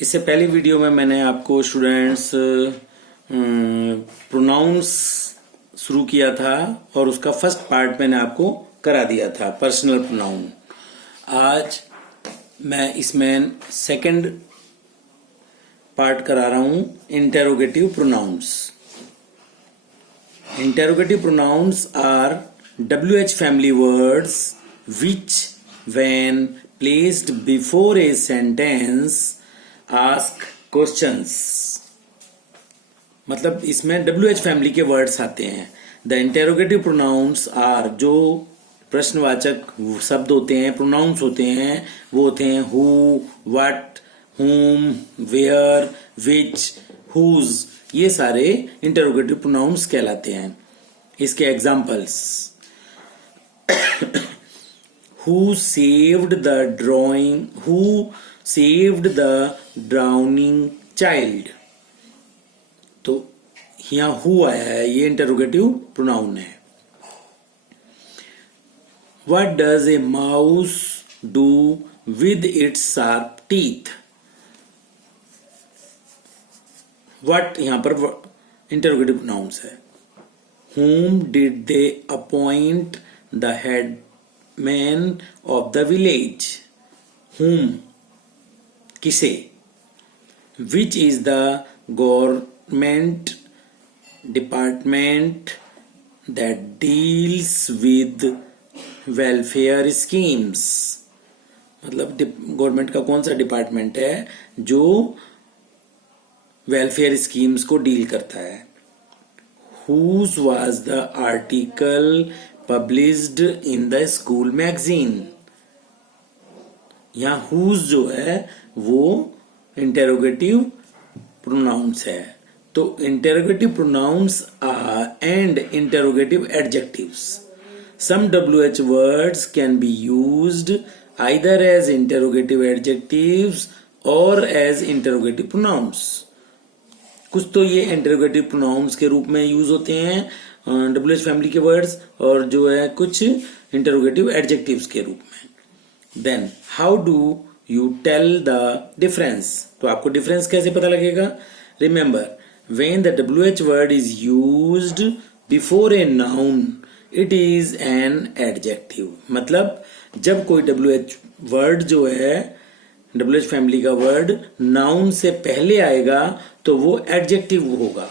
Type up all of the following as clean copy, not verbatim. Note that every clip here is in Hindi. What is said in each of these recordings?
इससे पहली वीडियो में मैंने आपको स्टूडेंट्स प्रोनाउंस शुरू किया था और उसका फर्स्ट पार्ट मैंने आपको करा दिया था, पर्सनल प्रोनाउन। आज मैं इसमें सेकंड पार्ट करा रहा हूं, interrogative pronouns. Interrogative pronouns are WH family words which when placed before a sentence ask questions। मतलब इसमें WH फैमिली के वर्ड्स आते हैं। द इंटेरोगेटिव प्रोनाउंस आर, जो प्रश्नवाचक शब्द होते हैं, प्रोनाउंस होते हैं, वो होते हैं who, what, whom, where, which, whose. ये सारे इंटेरोगेटिव प्रोनाउंस कहलाते हैं। इसके examples: who saved the drowning child। तो यहाँ who आया है, ये इंटरोगेटिव प्रोनाउन है। what does a mouse do with its sharp teeth। what यहाँ पर इंटरोगेटिव प्रोनाउंस है। whom did they appoint the headman of the village। whom किसे। which is the government department that deals with welfare schemes। मतलब गवर्नमेंट का कौन सा डिपार्टमेंट है जो वेलफेयर स्कीम्स को डील करता है। Whose was the article published in the school magazine। यहाँ whose जो है वो इंटेरोगेटिव प्रोनाउंस है। तो interrogative pronouns and interrogative adjectives. Some WH words can be used either as interrogative adjectives or as interrogative pronouns। कुछ तो ये इंटरोगेटिव प्रोनाउंस के रूप में यूज होते हैं WH फैमिली के वर्ड्स, और जो है कुछ इंटरोगेटिव एडजेक्टिव्स के रूप में। Then how do you tell the difference. तो आपको डिफरेंस कैसे पता लगेगा। Remember, when the WH word is used before a noun it is an adjective. मतलब जब कोई WH वर्ड जो है, WH फैमिली का वर्ड नाउन से पहले आएगा तो वो एडजेक्टिव होगा,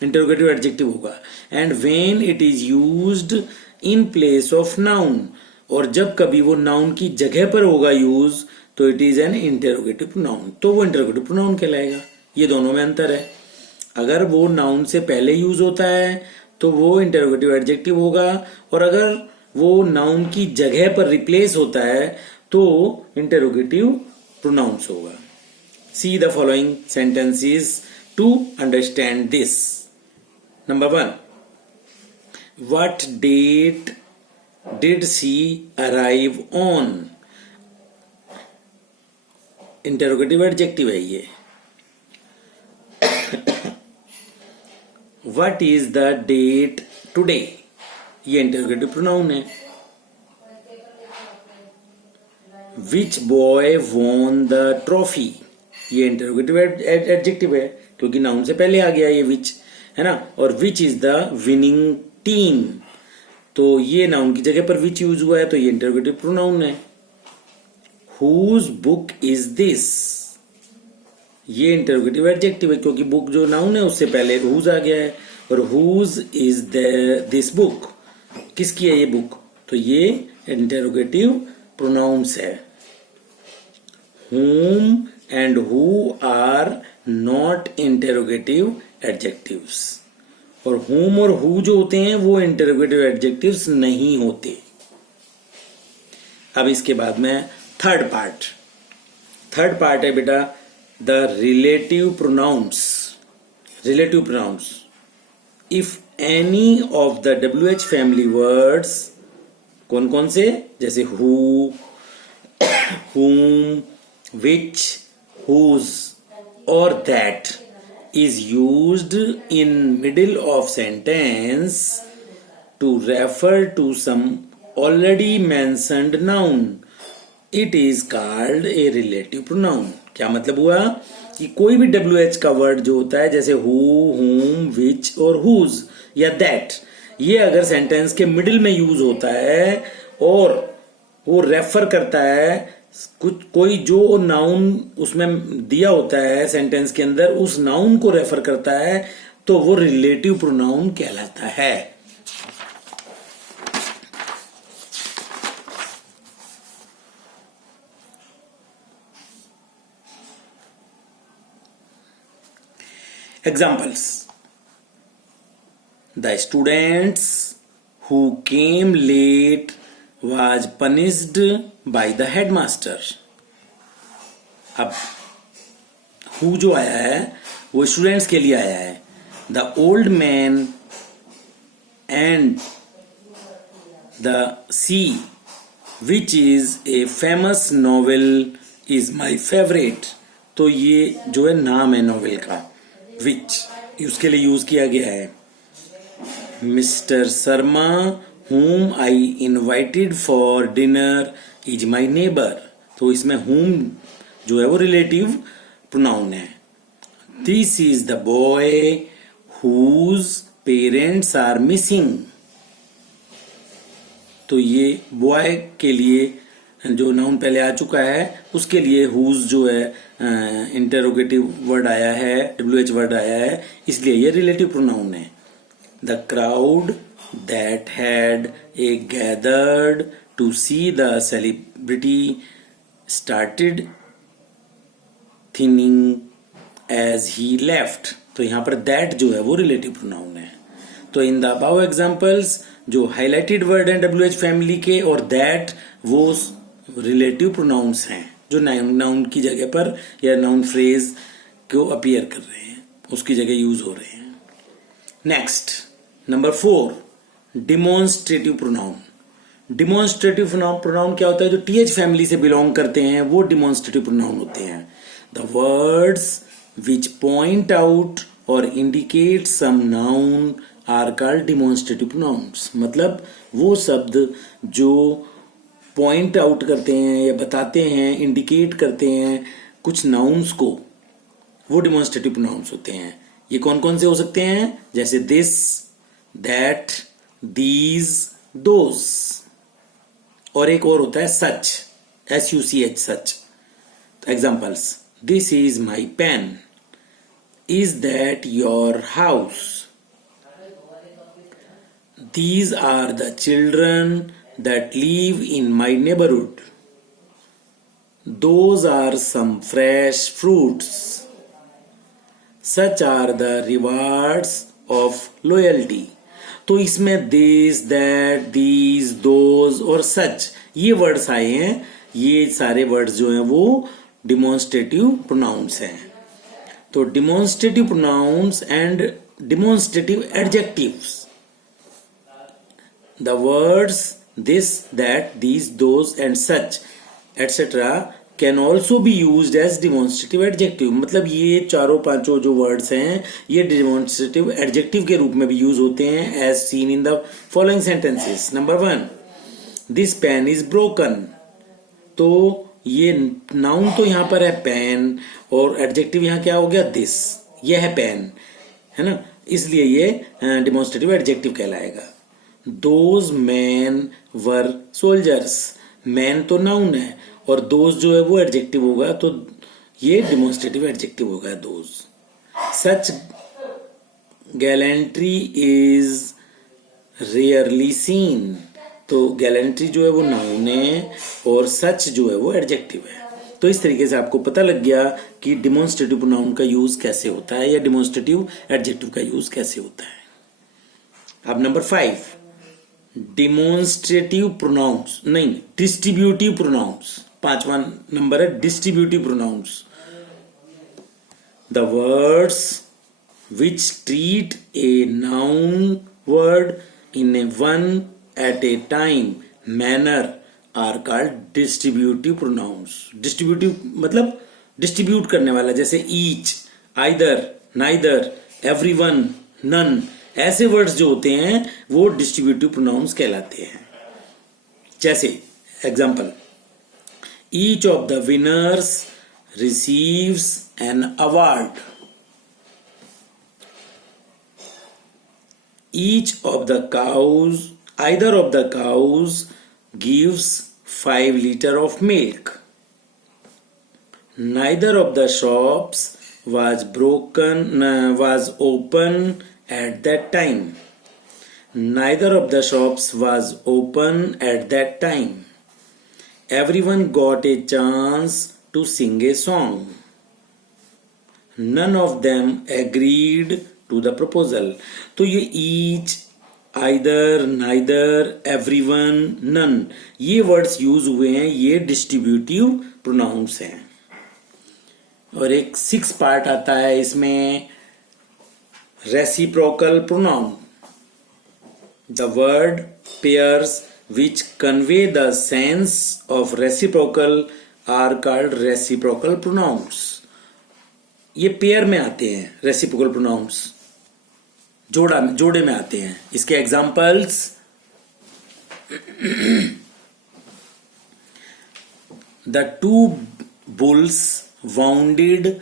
इंटरोगेटिव एडजेक्टिव होगा। And when it is used in place of noun, और जब कभी वो नाउन की जगह पर होगा यूज, तो it is N interrogative pronoun, तो वो इंटरोगेटिव प्रोनाउन कहलाएगा। ये दोनों में अंतर है। अगर वो नाउन से पहले यूज होता है तो वो इंटरोगेटिव एडजेक्टिव होगा, और अगर वो नाउन की जगह पर रिप्लेस होता है तो इंटरोगेटिव प्रोनाउंस होगा। See the following sentences to understand this. Number 1. What date did she arrive on? Interrogative adjective है ये। What is the date today? ये interrogative pronoun है। Which boy won the trophy? ये इंटरोगेटिव एडजेक्टिव है क्योंकि नाउन से पहले आ गया ये विच, है ना। और which is the winning team, तो ये नाउन की जगह पर विच यूज हुआ है, तो ये इंटरोगेटिव प्रोनाउन है। हुज बुक इज दिस, ये इंटरोगेटिव एडजेक्टिव है क्योंकि बुक जो नाउन है उससे पहले हुज आ गया है। और हुज इज दिस बुक, किसकी है ये बुक, तो ये इंटरोगेटिव प्रोनाउंस है। whom and who are not interrogative adjectives, और whom और who जो होते हैं वो interrogative adjectives नहीं होते। अब इसके बाद में थर्ड पार्ट है बेटा the relative pronouns. Relative pronouns, if any of the WH family words, कौन कौन से, जैसे who, whom, which, whose or that is used in middle of sentence to refer to some already mentioned noun, it is called a relative pronoun। क्या मतलब हुआ कि कोई भी WH का वर्ड जो होता है जैसे हु, हुम, विच और हुज या दैट, ये अगर सेंटेंस के मिडिल में यूज होता है और वो रेफर करता है कुछ कोई जो नाउन उसमें दिया होता है सेंटेंस के अंदर, उस नाउन को रेफर करता है, तो वो रिलेटिव प्रोनाउन कहलाता है। Examples: the students who came late was punished by the headmaster. अब who जो आया है वो स्टूडेंट्स के लिए आया है। The old man and the sea, which is a famous novel, is my favorite. तो ये जो है नाम है नॉवेल का, विच उसके लिए यूज किया गया है। Mister Sharma whom I invited for dinner is my neighbor, तो इसमें whom जो है वो रिलेटिव प्रोनाउन है। This is the boy whose parents are missing, तो ये बॉय के लिए जो नाउन पहले आ चुका है उसके लिए हुज जो है इंटेरोगेटिव वर्ड आया है, WH वर्ड आया है, इसलिए ये रिलेटिव प्रोनाउन है। The crowd that had a gathered to see the celebrity started thinning as he left, तो यहाँ पर दैट जो है वो रिलेटिव प्रोनाउन है। तो इन द अबव एग्जांपल्स जो हाईलाइटेड वर्ड हैं WH फैमिली के और दैट वो रिलेटिव प्रोनाउंस हैं जो नाउन की जगह पर या नाउन फ्रेज को अपीयर कर रहे हैं, उसकी जगह यूज हो रहे हैं। Next number 4, demonstrative pronoun. Demonstrative pronoun क्या होता है? जो TH फैमिली से बिलोंग करते हैं वो डिमॉन्स्ट्रेटिव प्रोनाउन होते हैं। The words which point out और indicate some noun are called demonstrative pronouns. मतलब वो शब्द जो पॉइंट आउट करते हैं या बताते हैं, इंडिकेट करते हैं कुछ नाउन्स को, वो डिमॉन्स्ट्रेटिव प्रोनाउंस होते हैं। ये कौन कौन से हो सकते हैं? जैसे दिस, दैट, दीज, दोज, और एक और होता है such, SUCH, such. Examples: this is my pen, is that your house, these are the children that live in my neighborhood, those are some fresh fruits, such are the rewards of loyalty। तो इसमें this, that, these, those और such ये वर्ड्स आए हैं। ये सारे वर्ड्स जो हैं वो डिमॉन्स्ट्रेटिव प्रोनाउंस हैं। तो demonstrative pronouns and demonstrative adjectives, the words this, that, these, those and such etc. can also be used as demonstrative adjective। मतलब ये चारों पांचों जो वर्ड्स हैं ये demonstrative adjective के रूप में भी यूज होते हैं as seen in the following sentences। Number 1, this pen is broken। तो ये नाउन तो यहाँ पर है पेन और एडजेक्टिव यहाँ क्या हो गया? दिस, ये है पेन, है ना, इसलिए ये डिमॉन्स्ट्रेटिव एडजेक्टिव कहलाएगा। Those men were soldiers, man तो नाउन है और दोज जो है वो एडजेक्टिव होगा, तो ये डिमॉन्स्ट्रेटिव एडजेक्टिव होगा those. Such gallantry is rarely scene, तो गैलेंट्री जो है वो नाउन है और सच जो है वो एडजेक्टिव है। तो इस तरीके से आपको पता लग गया कि डिमॉन्स्ट्रेटिव प्रोनाउन का यूज कैसे होता है या डिमॉन्स्ट्रेटिव एडजेक्टिव का यूज कैसे होता है। अब नंबर 5, डिमॉन्स्ट्रेटिव प्रोनाउंस, नहीं डिस्ट्रीब्यूटिव प्रोनाउंस। 5वां नंबर है distributive pronouns. The words which treat a noun word in a one at a time manner are called distributive pronouns. Distributive मतलब डिस्ट्रीब्यूट करने वाला, जैसे each, either, neither, everyone, none, ऐसे वर्ड्स जो होते हैं वो डिस्ट्रीब्यूटिव प्रोनाउंस कहलाते हैं। जैसे example, each of the winners receives an award. Either of the cows gives 5 liters of milk. Neither of the shops was open at that time. Neither of the shops was open at that time. Everyone got a chance to sing a song. None of them agreed to the proposal. तो ये each, either, neither, everyone, none, ये वर्ड्स यूज हुए हैं, ये डिस्ट्रीब्यूटिव प्रोनाउंस हैं. और एक 6 पार्ट आता है इसमें, reciprocal pronoun. The word pairs which convey the sense of reciprocal are called reciprocal pronouns. ये पेयर में आते हैं रेसिप्रोकल प्रोनाउंस, जोड़े में आते हैं. इसके examples, the two bulls wounded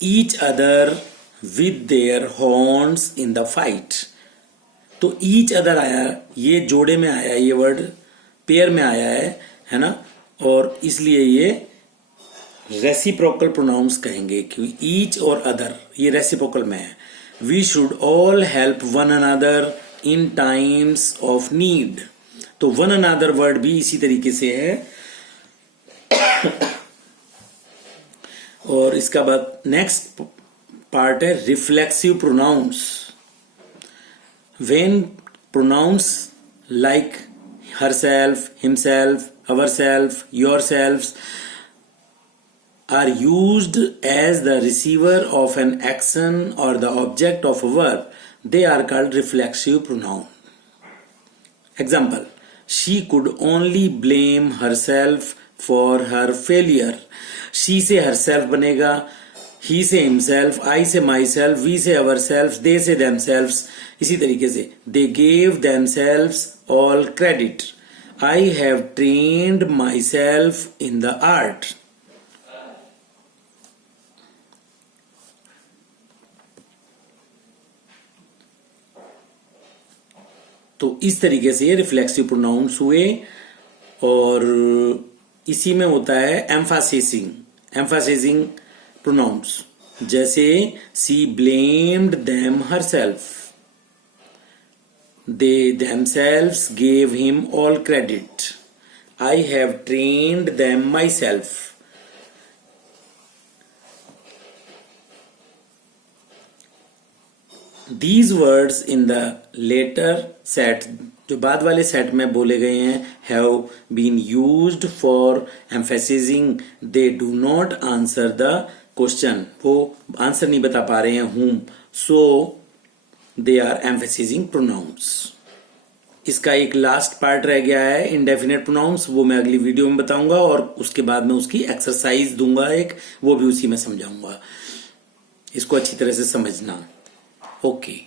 each other with their horns in the fight. तो ईच अदर आया, ये जोड़े में आया, ये वर्ड पेयर में आया है ना, और इसलिए ये रेसिप्रोकल प्रोनाउंस कहेंगे क्योंकि ईच और अदर ये रेसिप्रोकल में है. We should all help one another in times of need. तो वन अनदर वर्ड भी इसी तरीके से है. और इसका बाद नेक्स्ट पार्ट है reflexive pronouns. When pronouns like herself, himself, ourself, yourselves are used as the receiver of an action or the object of a verb, they are called reflexive pronoun. Example, she could only blame herself for her failure. She से herself बनेगा, he से himself, I से myself, we से ourselves, they से themselves. इसी तरीके से they gave themselves all credit. I have trained myself in the art. तो इस तरीके से ये रिफ्लेक्सिव प्रोनाउंस हुए. और इसी में होता है एम्फासाइजिंग प्रोनाउंस. जैसे she blamed them herself. They themselves gave him all credit. I have trained them myself. These words in the later set, जो बाद वाले सेट में बोले गए हैं, have been used for emphasizing. They do not answer the question. वो आंसर नहीं बता पा रहे हैं whom, so they are emphasizing pronouns. इसका एक लास्ट पार्ट रह गया है इंडेफिनेट प्रोनाउंस, वो मैं अगली वीडियो में बताऊंगा और उसके बाद में उसकी एक्सरसाइज दूंगा एक, वो भी उसी में समझाऊंगा. इसको अच्छी तरह से समझना. ओके.